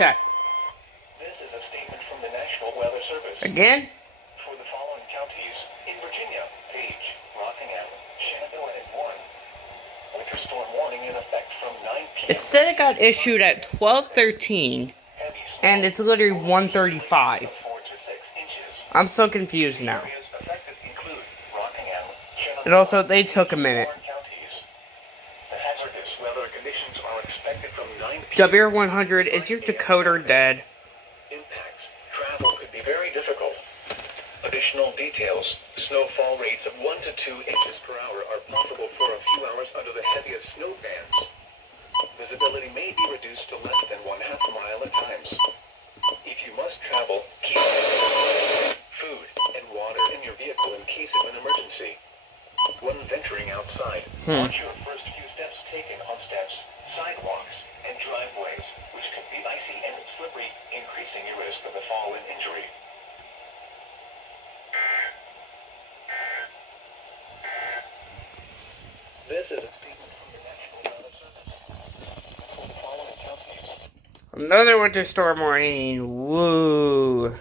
check. This is a statement from the National Weather Service. Again? For the following counties in Virginia: Page, Rockingham, Shenandoah, and Warren. Winter storm warning in effect from 9 p.m. It said it got issued at 12:13, Heavy snow and it's literally 1:35. of 4 to 6 inches. I'm so confused now. Areas affected include Rockingham, Shenandoah, And also, they took a and minute. Warren counties. The hazardous weather conditions are expected from 9 p.m. WR100, is your decoder dead? Impacts. Travel could be very difficult. Additional details. Snowfall rates of 1 to 2 inches per hour are possible for a few hours under the heaviest snow bands. Visibility may be reduced to less than 1/2 mile at times. If you must travel, keep food and water in your vehicle in case of an emergency. When venturing outside, watch your first few steps taken on steps, sidewalks, and driveways, which could be icy and slippery, increasing your risk of a fall and injury. This is a statement from the National Weather Service. For the following counties. Another winter storm warning. Woo.